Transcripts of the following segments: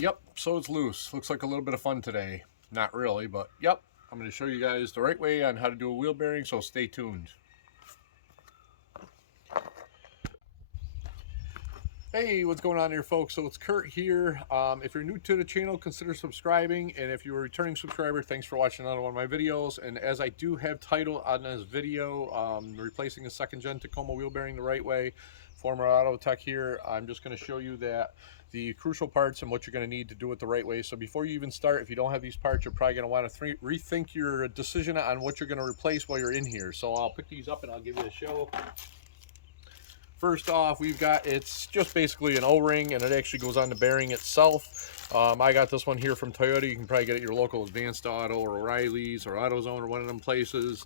Yep, so it's loose. Looks like a little bit of fun today. Not really, but yep. I'm going to show you guys the right way on how to do a wheel bearing, so stay tuned. Hey, what's going on here, folks? So it's Kurt here. If you're new to the channel, consider subscribing. And if you're a returning subscriber, thanks for watching another one of my videos. And as I do have title on this video, replacing a second gen Tacoma wheel bearing the right way, former auto tech here, I'm just going to show you that the crucial parts and what you're going to need to do it the right way. So before you even start, if you don't have these parts, you're probably going to want to rethink your decision on what you're going to replace while you're in here. So I'll pick these up and I'll give you a show. First off, we've got, it's just basically an O-ring, and it actually goes on the bearing itself. I got this one here from Toyota. You can probably get it at your local Advanced Auto or O'Reilly's or AutoZone or one of them places.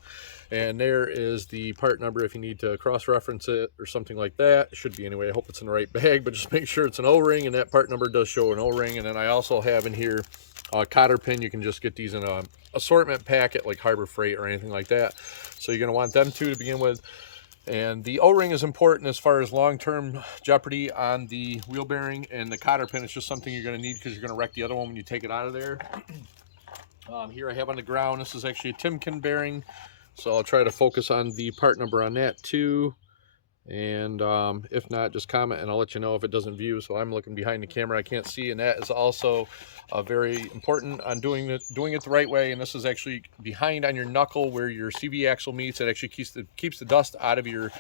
And there is the part number if you need to cross-reference it or something like that. It should be anyway. I hope it's in the right bag, but just make sure it's an O-ring, and that part number does show an O-ring. And then I also have in here a cotter pin. You can just get these in a assortment packet like Harbor Freight or anything like that. So you're going to want them two to begin with. And the O-ring is important as far as long-term jeopardy on the wheel bearing, and the cotter pin is just something you're going to need because you're going to wreck the other one when you take it out of there. Here I have on the ground, this is actually a Timken bearing, so I'll try to focus on the part number on that too. And if not, just comment and I'll let you know if it doesn't view. So I'm looking behind the camera, I can't see, and that is also very important on doing it the right way. And this is actually behind on your knuckle where your CV axle meets. It actually keeps the dust out of your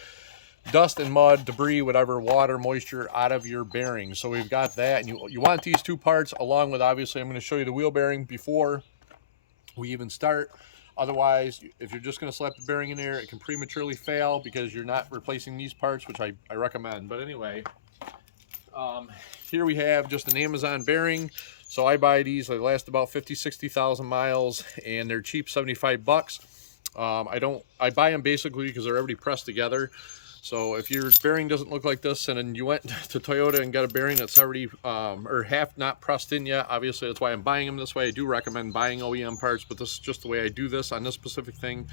dust and mud, debris, whatever, water, moisture out of your bearing. So we've got that, and you want these two parts along with, obviously, I'm going to show you the wheel bearing before we even start. Otherwise, if you're just going to slap the bearing in there, it can prematurely fail because you're not replacing these parts, which I recommend. But anyway, here we have just an Amazon bearing. So I buy these. They last about 50-60,000 miles, and they're cheap, 75 bucks. I buy them basically because they're already pressed together. So if your bearing doesn't look like this, and then you went to Toyota and got a bearing that's already or half not pressed in yet, obviously that's why I'm buying them this way. I do recommend buying OEM parts, but this is just the way I do this on this specific thing.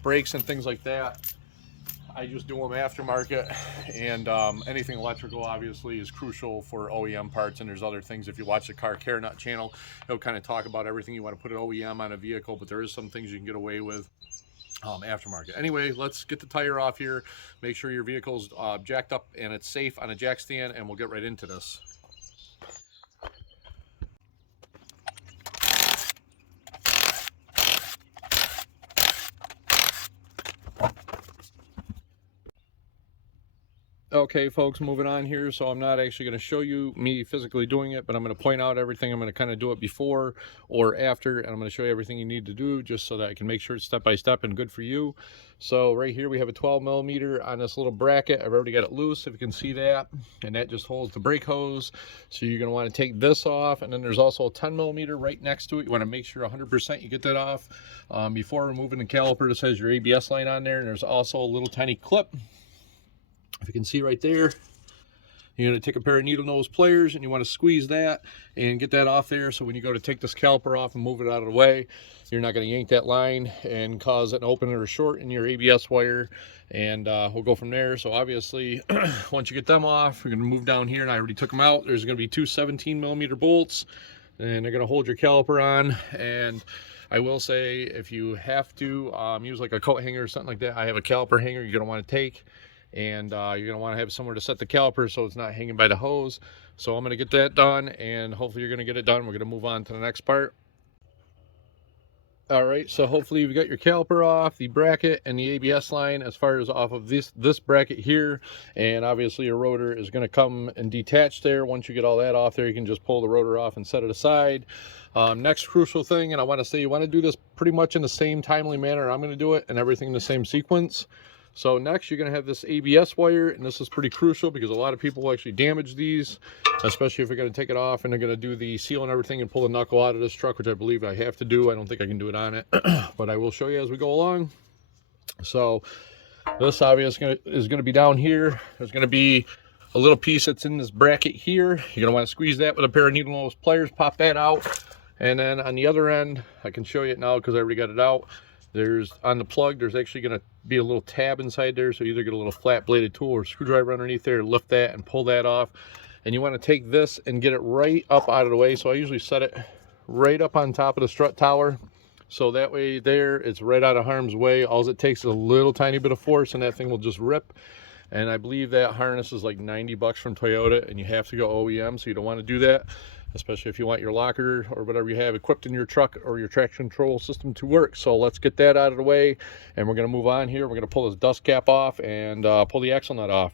Brakes and things like that, I just do them aftermarket. And anything electrical obviously is crucial for OEM parts, and there's other things. If you watch the Car Care Nut channel, it'll kind of talk about everything you want to put an OEM on a vehicle, but there is some things you can get away with aftermarket. Anyway, let's get the tire off here, make sure your vehicle's jacked up and it's safe on a jack stand, and we'll get right into this. Okay, folks, moving on here. So I'm not actually going to show you me physically doing it, but I'm going to point out everything. I'm going to kind of do it before or after, and I'm going to show you everything you need to do just so that I can make sure it's step by step and good for you. So right here we have a 12 millimeter on this little bracket. I've already got it loose, if you can see that, and that just holds the brake hose. So you're going to want to take this off, and then there's also a 10 millimeter right next to it. You want to make sure 100% you get that off before removing the caliper. This has your ABS line on there, and there's also a little tiny clip. If you can see right there, you're going to take a pair of needle nose pliers and you want to squeeze that and get that off there. So when you go to take this caliper off and move it out of the way, you're not going to yank that line and cause an open or a short in your ABS wire. And we'll go from there. So obviously, once you get them off, we're going to move down here, and I already took them out. There's going to be two 17 millimeter bolts, and they're going to hold your caliper on. And I will say, if you have to use like a coat hanger or something like that, I have a caliper hanger you're going to want to take. And you're going to want to have somewhere to set the caliper so it's not hanging by the hose. So I'm going to get that done, and hopefully you're going to get it done. We're going to move on to the next part. All right, so hopefully you've got your caliper off, the bracket, and the ABS line as far as off of this bracket here. And obviously your rotor is going to come and detach there. Once you get all that off there, you can just pull the rotor off and set it aside. Next crucial thing, and I want to say you want to do this pretty much in the same timely manner I'm going to do it, and everything in the same sequence. So next, you're going to have this ABS wire, and this is pretty crucial because a lot of people will actually damage these, especially if you're going to take it off and they're going to do the seal and everything and pull the knuckle out of this truck, which I believe I have to do. I don't think I can do it on it, but I will show you as we go along. So this obviously is going to be down here. There's going to be a little piece that's in this bracket here. You're going to want to squeeze that with a pair of needle nose pliers, pop that out. And then on the other end, I can show you it now because I already got it out. There's on the plug, there's actually going to be a little tab inside there, so you either get a little flat bladed tool or screwdriver underneath there, lift that and pull that off. and you want to take this and get it right up out of the way. So I usually set it right up on top of the strut tower, so that way there it's right out of harm's way. All it takes is a little tiny bit of force and that thing will just rip. And I believe that harness is like 90 bucks from Toyota, and you have to go OEM, so you don't want to do that, especially if you want your locker or whatever you have equipped in your truck or your traction control system to work. So let's get that out of the way, and we're going to move on here. We're going to pull this dust cap off and pull the axle nut off.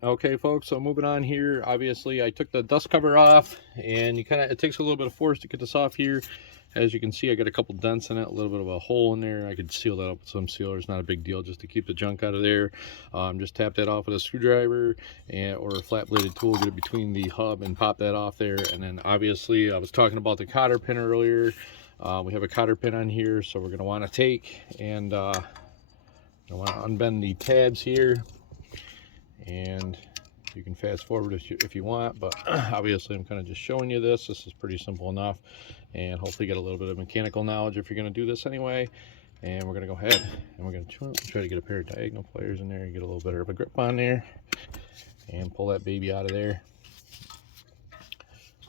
Okay folks, so moving on here, obviously I took the dust cover off, and it takes a little bit of force to get this off here. As you can see, I got a couple dents in it, a little bit of a hole in there. I could seal that up with some sealers, not a big deal, just to keep the junk out of there. Just tap that off with a screwdriver or a flat bladed tool, get it between the hub and pop that off there. And then obviously I was talking about the cotter pin earlier. We have a cotter pin on here, so we're going to want to take and I want to unbend the tabs here, and you can fast forward if you want, but obviously I'm kind of just showing you this. This is pretty simple enough, and hopefully get a little bit of mechanical knowledge if you're going to do this anyway. And we're going to go ahead and we're going to try to get a pair of diagonal pliers in there and get a little better of a grip on there and pull that baby out of there.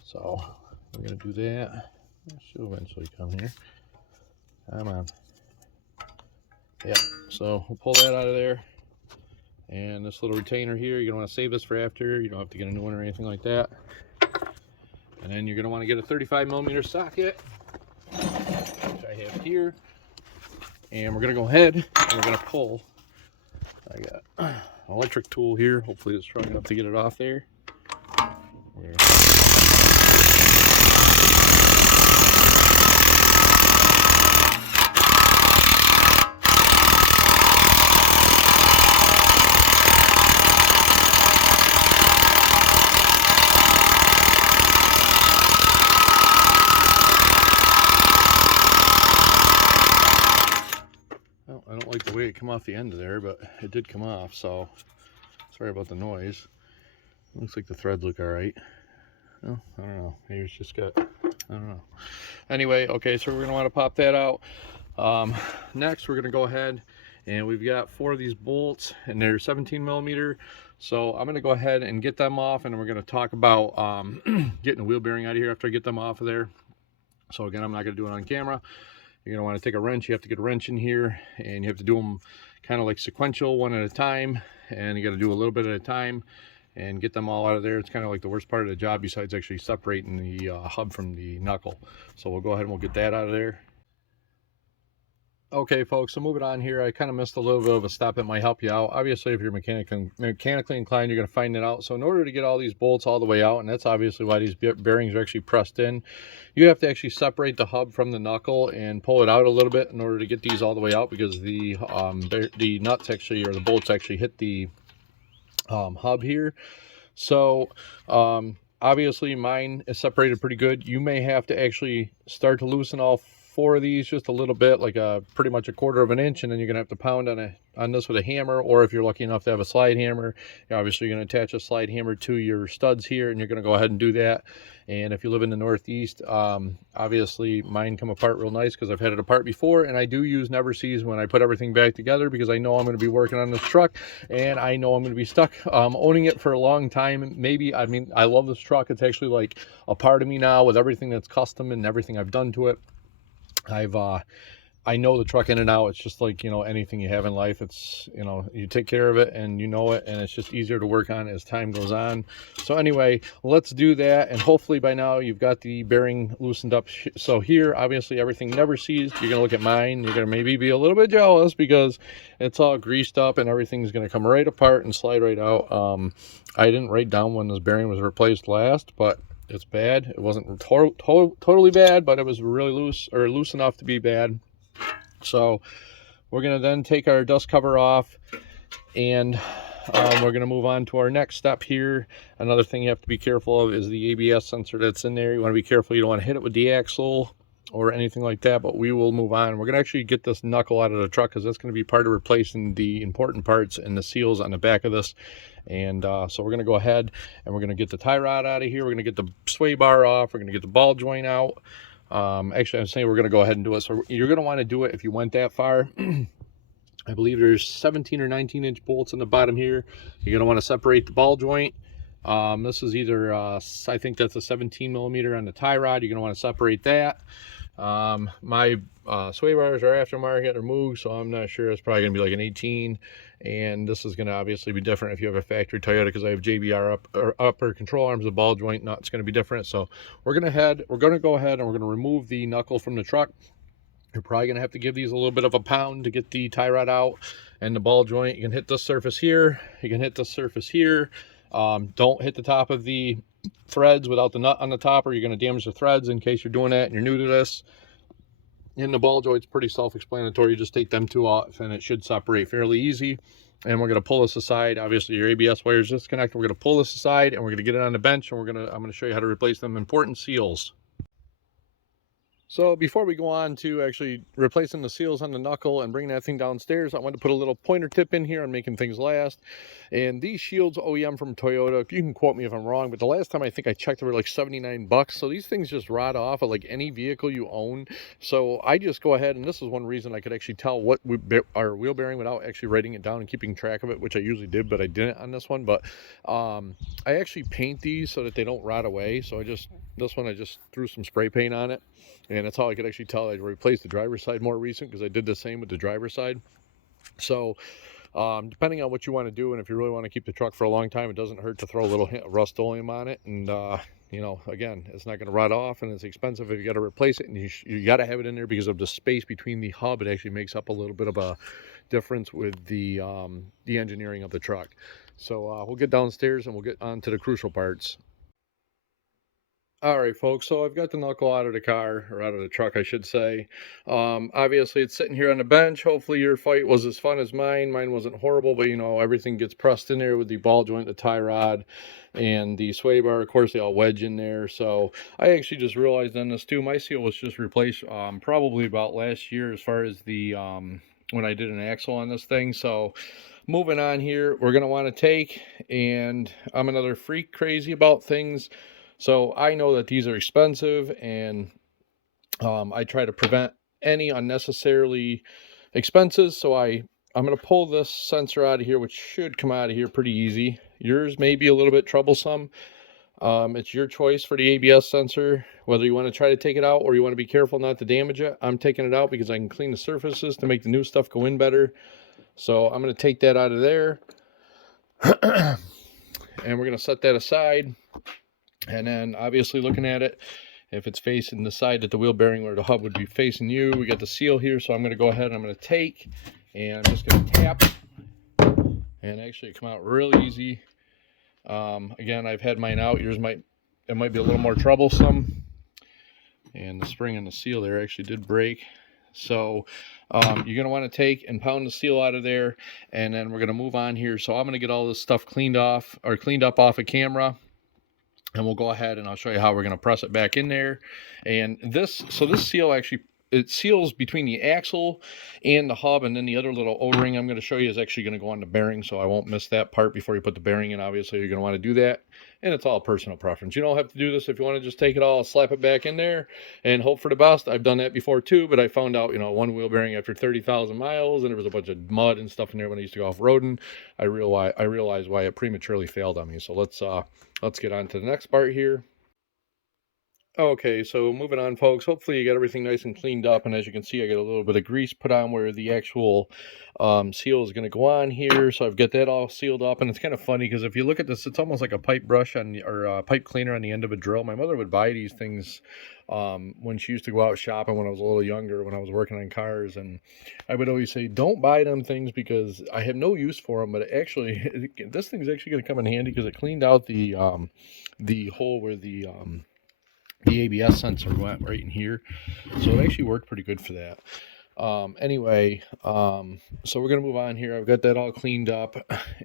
So we're going to do that. She'll eventually come here. Come on. Yeah, so we'll pull that out of there. And this little retainer here, you're going to want to save this for after. You don't have to get a new one or anything like that. And then you're going to want to get a 35mm socket, which I have here. And we're going to go ahead and we're going to pull. I got an electric tool here. Hopefully it's strong enough to get it off there. I don't like the way it came off the end of there, but it did come off, so sorry about the noise. Looks like the threads look all right. Well, I don't know. Maybe it's just got, I don't know. Anyway, okay, so we're going to want to pop that out. Next, we're going to go ahead, and we've got 4 of these bolts, and they're 17mm. So I'm going to go ahead and get them off, and we're going to talk about getting the wheel bearing out of here after I get them off of there. So again, I'm not going to do it on camera. You're going to want to take a wrench. You have to get a wrench in here, and you have to do them kind of like sequential, one at a time, and you got to do a little bit at a time and get them all out of there. It's kind of like the worst part of the job besides actually separating the hub from the knuckle. So we'll go ahead and we'll get that out of there. Okay folks, so moving on here, I kind of missed a little bit of a step that might help you out. Obviously if you're mechanically inclined, you're going to find it out. So in order to get all these bolts all the way out, and that's obviously why these bearings are actually pressed in, you have to actually separate the hub from the knuckle and pull it out a little bit in order to get these all the way out, because the nuts actually, or the bolts actually hit the hub here. So obviously mine is separated pretty good. You may have to actually start to loosen all 4 of these just a little bit, like pretty much a 1/4 of an inch, and then you're gonna have to pound on this with a hammer, or if you're lucky enough to have a slide hammer, you're obviously going to attach a slide hammer to your studs here, and you're going to go ahead and do that. And if you live in the Northeast, obviously mine come apart real nice because I've had it apart before, and I do use Never Sees when I put everything back together, because I know I'm going to be working on this truck, and I know I'm going to be stuck owning it for a long time. Maybe, I mean, I love this truck. It's actually like a part of me now with everything that's custom and everything I've done to it. I know the truck in and out. It's just like, you know, anything you have in life. It's, you know, you take care of it and you know it, and it's just easier to work on as time goes on. So anyway, let's do that, and hopefully by now you've got the bearing loosened up. So here, obviously everything Never Sees. You're gonna look at mine, you're gonna maybe be a little bit jealous because it's all greased up and everything's gonna come right apart and slide right out. I didn't write down when this bearing was replaced last, but it's bad. It wasn't totally bad, but it was really loose, or loose enough to be bad. So we're going to then take our dust cover off, and we're going to move on to our next step here. Another thing you have to be careful of is the ABS sensor that's in there. You want to be careful. You don't want to hit it with the axle or anything like that, but we will move on. We're going to actually get this knuckle out of the truck, because that's going to be part of replacing the important parts and the seals on the back of this. And so we're going to go ahead and we're going to get the tie rod out of here. We're going to get the sway bar off. We're going to get the ball joint out. Actually, I'm saying we're going to go ahead and do it. So you're going to want to do it if you went that far. I believe there's 17 or 19 inch bolts on the bottom here. You're going to want to separate the ball joint This is either, I think that's a 17 millimeter on the tie rod. You're going to want to separate that. My sway bars are aftermarket or Moog, so I'm not sure. It's probably going to be like an 18. And this is going to obviously be different if you have a factory Toyota, because I have JBR upper control arms, the ball joint nut's going to be different. So we're going to go ahead and we're going to remove the knuckle from the truck. You're probably going to have to give these a little bit of a pound to get the tie rod out and the ball joint. You can hit this surface here. You can hit this surface here. Don't hit the top of the threads without the nut on the top, or you're going to damage the threads, in case you're doing that and you're new to this. And the ball joint's pretty self-explanatory. You just take them two off and it should separate fairly easy. And we're going to pull this aside. Obviously your ABS wire is disconnected. We're going to pull this aside and we're going to get it on the bench, and I'm going to show you how to replace them important seals. So before we go on to actually replacing the seals on the knuckle and bringing that thing downstairs, I wanted to put a little pointer tip in here on making things last. And these shields, OEM from Toyota, you can quote me if I'm wrong, but the last time I think I checked, they were like 79 bucks. So these things just rot off of like any vehicle you own. So I just go ahead, and this is one reason I could actually tell what our wheel bearing without actually writing it down and keeping track of it, which I usually did, but I didn't on this one. But I actually paint these so that they don't rot away. So this one I just threw some spray paint on it. And that's how I could actually tell I replaced the driver's side more recent, because I did the same with the driver's side. So depending on what you want to do, and if you really want to keep the truck for a long time, it doesn't hurt to throw a little hint of Rust-Oleum on it. And you know, again, it's not going to rot off, and it's expensive if you got to replace it, and you got to have it in there because of the space between the hub. It actually makes up a little bit of a difference with the engineering of the truck. So we'll get downstairs and we'll get on to the crucial parts. All right, folks, so I've got the knuckle out of the car, or out of the truck, I should say. Obviously, it's sitting here on the bench. Hopefully your fight was as fun as mine. Mine wasn't horrible, but, you know, everything gets pressed in there with the ball joint, the tie rod, and the sway bar. Of course, they all wedge in there. So I actually just realized on this, too, my seal was just replaced probably about last year, as far as the when I did an axle on this thing. So moving on here, we're going to want to take, and I'm another freak crazy about things. So I know that these are expensive, and I try to prevent any unnecessarily expenses. So I'm going to pull this sensor out of here, which should come out of here pretty easy. Yours may be a little bit troublesome. It's your choice for the ABS sensor, whether you want to try to take it out or you want to be careful not to damage it. I'm taking it out because I can clean the surfaces to make the new stuff go in better. So I'm going to take that out of there. And we're going to set that aside. And then obviously looking at it, if it's facing the side that the wheel bearing or the hub would be facing you, we got the seal here. So I'm going to go ahead and I'm going to take, and I'm just going to tap, and actually it come out real easy. Again, I've had mine out. Yours might be a little more troublesome. And the spring and the seal there actually did break. So you're going to want to take and pound the seal out of there, and then we're going to move on here. So I'm going to get all this stuff cleaned up off of camera. And we'll go ahead and I'll show you how we're going to press it back in there. And this seal actually, it seals between the axle and the hub, and then the other little O-ring I'm going to show you is actually going to go on the bearing, so I won't miss that part before you put the bearing in. Obviously, you're going to want to do that, and it's all personal preference. You don't have to do this. If you want to just take it all, slap it back in there, and hope for the best. I've done that before too, but I found out, you know, one wheel bearing after 30,000 miles, and there was a bunch of mud and stuff in there when I used to go off-roading. I realized why it prematurely failed on me. So let's get on to the next part here. Okay, so moving on, folks. Hopefully you got everything nice and cleaned up, and as you can see, I got a little bit of grease put on where the actual seal is going to go on here. So I've got that all sealed up, and it's kind of funny because if you look at this, it's almost like a pipe brush or a pipe cleaner on the end of a drill. My mother would buy these things when she used to go out shopping when I was a little younger, when I was working on cars, and I would always say, don't buy them things because I have no use for them. But actually, this thing's actually going to come in handy because it cleaned out the hole where the ABS sensor went right in here, so it actually worked pretty good for that. Anyway, so we're gonna move on here. I've got that all cleaned up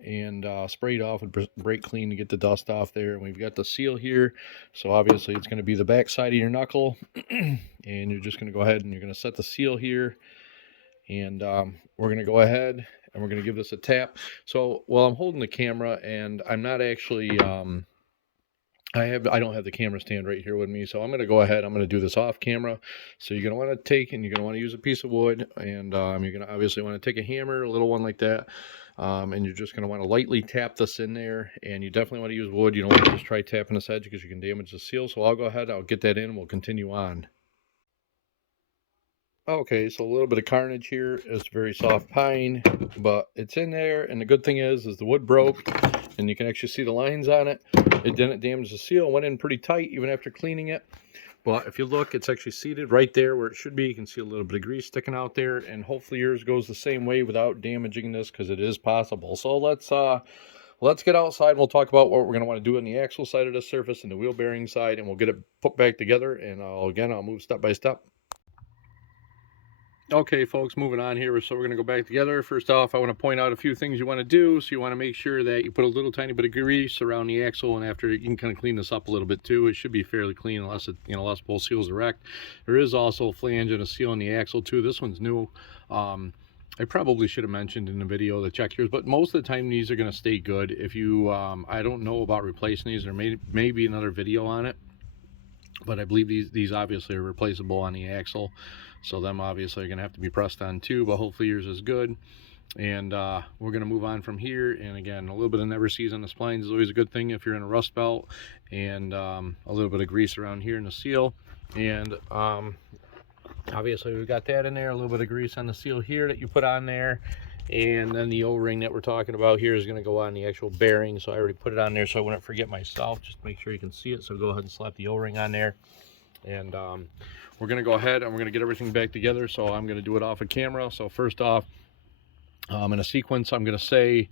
and sprayed off with brake clean to get the dust off there, and we've got the seal here. So obviously it's going to be the back side of your knuckle, and you're just going to go ahead and you're going to set the seal here, and we're going to go ahead and we're going to give this a tap. So while I'm holding the camera, and I'm not actually I don't have the camera stand right here with me, so I'm going to go ahead. I'm going to do this off camera. So you're going to want to take, and you're going to want to use a piece of wood, and you're going to obviously want to take a hammer, a little one like that, and you're just going to want to lightly tap this in there, and you definitely want to use wood. You don't want to just try tapping this edge because you can damage the seal. So I'll go ahead, I'll get that in, and we'll continue on. Okay, so a little bit of carnage here. It's very soft pine, but it's in there, and the good thing is the wood broke, and you can actually see the lines on it. It didn't damage the seal. It went in pretty tight even after cleaning it. But if you look, it's actually seated right there where it should be. You can see a little bit of grease sticking out there, and hopefully yours goes the same way without damaging this, because it is possible. So let's get outside, and we'll talk about what we're going to want to do on the axle side of the surface and the wheel bearing side, and we'll get it put back together, and I'll move step by step. Okay, folks, moving on here. So we're going to go back together. First off, I want to point out a few things you want to do. So you want to make sure that you put a little tiny bit of grease around the axle, and after you can kind of clean this up a little bit too. It should be fairly clean unless unless both seals are wrecked. There is also a flange and a seal on the axle too. This one's new. I probably should have mentioned in the video the check yours, but most of the time these are going to stay good. If you, I don't know about replacing these. There may be another video on it, but I believe these obviously are replaceable on the axle. So them obviously are going to have to be pressed on too, but hopefully yours is good. And we're going to move on from here. And again, a little bit of never sees on the splines is always a good thing if you're in a rust belt, and a little bit of grease around here in the seal. And obviously we've got that in there, a little bit of grease on the seal here that you put on there. And then the O-ring that we're talking about here is going to go on the actual bearing. So I already put it on there so I wouldn't forget myself. Just make sure you can see it. So go ahead and slap the O-ring on there. And we're going to go ahead and we're going to get everything back together. So I'm going to do it off of camera. So first off, in a sequence, I'm going to say,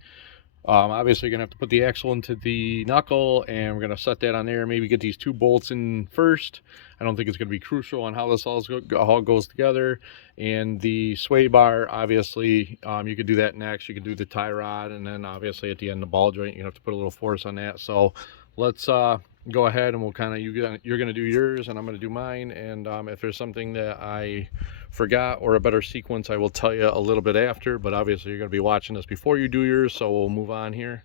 obviously you're going to have to put the axle into the knuckle, and we're going to set that on there. Maybe get these 2 bolts in first. I don't think it's going to be crucial on how this all goes together. And the sway bar, obviously, you could do that next. You can do the tie rod, and then obviously at the end, the ball joint, you have to put a little force on that. So let's go ahead, and we'll kind of, you're going to do yours and I'm going to do mine. And if there's something that I forgot or a better sequence, I will tell you a little bit after, but obviously you're going to be watching this before you do yours, so we'll move on here.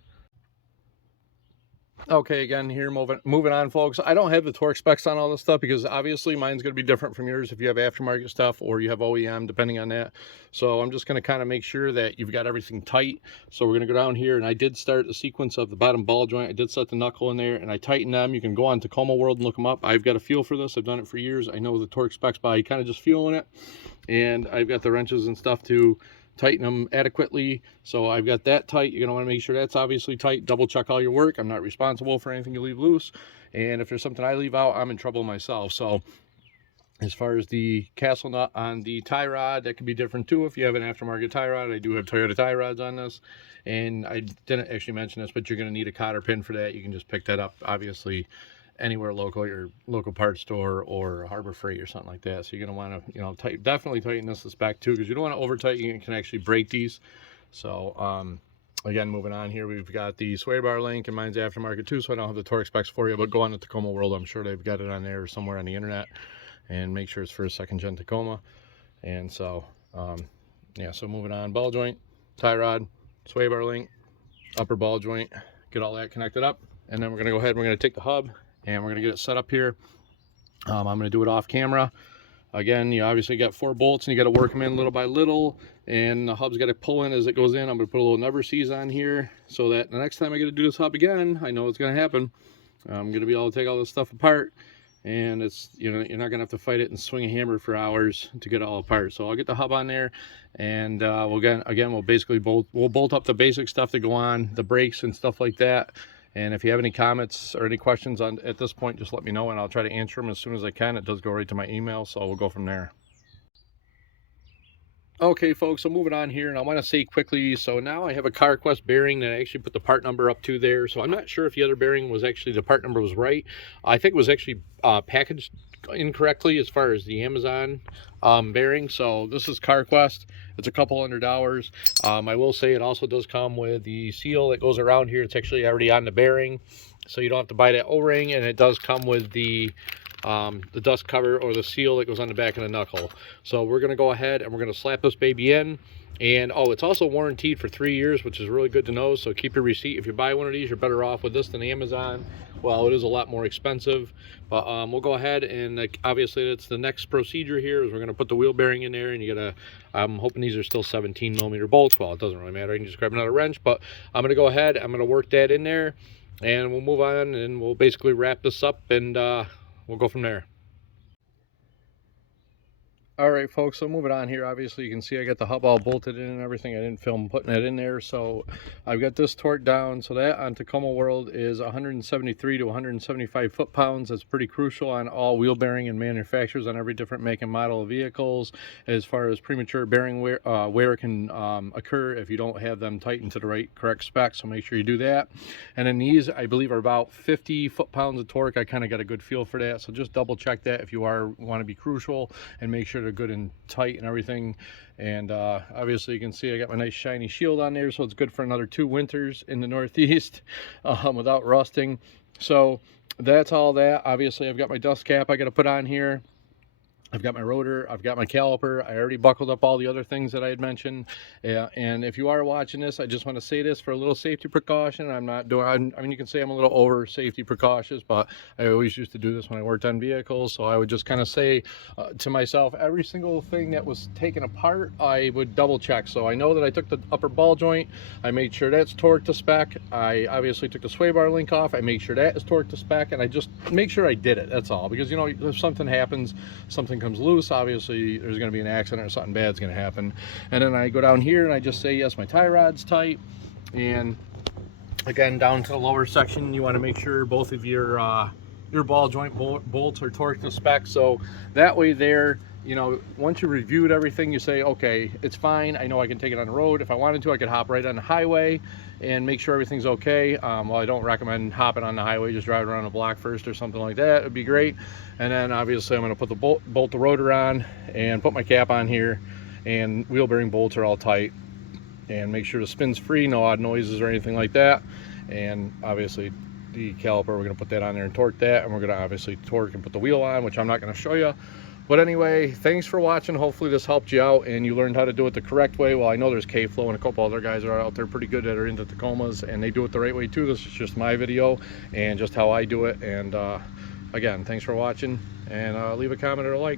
Okay, again here, moving on, folks. I don't have the torque specs on all this stuff because obviously mine's going to be different from yours if you have aftermarket stuff or you have OEM, depending on that. So I'm just going to kind of make sure that you've got everything tight. So we're going to go down here, and I did start the sequence of the bottom ball joint. I did set the knuckle in there, and I tightened them. You can go on Tacoma World and look them up. I've got a feel for this. I've done it for years. I know the torque specs by kind of just feeling it, and I've got the wrenches and stuff to tighten them adequately. So I've got that tight. You're going to want to make sure that's obviously tight. Double check all your work. I'm not responsible for anything you leave loose, and if there's something I leave out, I'm in trouble myself. So as far as the castle nut on the tie rod, that could be different too if you have an aftermarket tie rod. I do have Toyota tie rods on this, and I didn't actually mention this, but you're going to need a cotter pin for that. You can just pick that up obviously anywhere local, your local parts store or Harbor Freight or something like that. So you're going to want to, definitely tighten this back too, because you don't want to over tighten. You can actually break these. So again, moving on here, we've got the sway bar link, and mine's aftermarket too, so I don't have the torque specs for you, but go on to Tacoma World. I'm sure they've got it on there somewhere on the internet, and make sure it's for a second gen Tacoma. And so yeah, so moving on, ball joint, tie rod, sway bar link, upper ball joint, get all that connected up. And then we're going to go ahead and we're going to take the hub, and we're going to get it set up here. I'm going to do it off camera. Again, you obviously got 4 bolts, and you got to work them in little by little, and the hub's got to pull in as it goes in. I'm going to put a little never sees on here so that the next time I get to do this hub again, I know it's going to happen. I'm going to be able to take all this stuff apart, and it's, you're not going to have to fight it and swing a hammer for hours to get it all apart. So I'll get the hub on there, and we'll basically bolt up the basic stuff to go on the brakes and stuff like that. And if you have any comments or any questions at this point, just let me know, and I'll try to answer them as soon as I can. It does go right to my email, so we'll go from there. Okay, folks, so moving on here, and I want to say quickly, so now I have a CarQuest bearing that I actually put the part number up to there. So I'm not sure if the other bearing was actually, the part number was right. I think it was actually packaged incorrectly as far as the Amazon bearing. So this is CarQuest. It's a couple $100. I will say it also does come with the seal that goes around here. It's actually already on the bearing, so you don't have to buy that O-ring, and it does come with the dust cover or the seal that goes on the back of the knuckle. So we're going to go ahead and we're going to slap this baby in. And oh, it's also warranted for 3 years, which is really good to know. So keep your receipt. If you buy one of these, you're better off with this than Amazon. Well, it is a lot more expensive, but we'll go ahead and obviously that's the next procedure here is we're going to put the wheel bearing in there, and you gotta, I'm hoping these are still 17mm bolts. Well, it doesn't really matter, I can just grab another wrench, but I'm going to go ahead, I'm going to work that in there, and we'll move on and we'll basically wrap this up, and we'll go from there. All right, folks, so moving on here, obviously you can see I got the hub all bolted in and everything. I didn't film putting that in there, so I've got this torque down. So that on Tacoma World is 173 to 175 foot-pounds. That's pretty crucial on all wheel bearing and manufacturers on every different make and model of vehicles, as far as premature bearing wear it can occur if you don't have them tightened to the correct spec, so make sure you do that. And then these, I believe, are about 50 foot-pounds of torque. I kind of got a good feel for that, so just double check that if you want to be crucial, and make sure good and tight and everything. And obviously you can see I got my nice shiny shield on there, so it's good for another 2 winters in the Northeast without rusting. So that's all that. Obviously I've got my dust cap I got to put on here. I've got my rotor, I've got my caliper, I already buckled up all the other things that I had mentioned. And if you are watching this, I just want to say this for a little safety precaution. I'm not doing, I mean, you can say I'm a little over safety precautious, but I always used to do this when I worked on vehicles. So I would just kind of say to myself, every single thing that was taken apart, I would double check. So I know that I took the upper ball joint, I made sure that's torqued to spec. I obviously took the sway bar link off, I made sure that is torqued to spec, and I just make sure I did it, that's all. Because, you know, if something happens, something comes loose, obviously there's going to be an accident or something bad's going to happen. And then I go down here and I just say, yes, my tie rod's tight. And again, down to the lower section, you want to make sure both of your ball joint bolts are torqued to spec. So that way there, you know, once you reviewed everything, you say, okay, it's fine, I know I can take it on the road. If I wanted to, I could hop right on the highway and make sure everything's okay. Well, I don't recommend hopping on the highway, just driving around the block first or something like that. It'd be great. And then obviously I'm going to put the bolt the rotor on and put my cap on here, and wheel bearing bolts are all tight, and make sure the spin's free, no odd noises or anything like that. And obviously the caliper, we're going to put that on there and torque that, and we're going to obviously torque and put the wheel on, which I'm not going to show you. But anyway, thanks for watching. Hopefully this helped you out and you learned how to do it the correct way. Well, I know there's K-Flow and a couple other guys are out there pretty good that are into Tacomas, and they do it the right way too. This is just my video and just how I do it. And again, thanks for watching, and leave a comment or a like.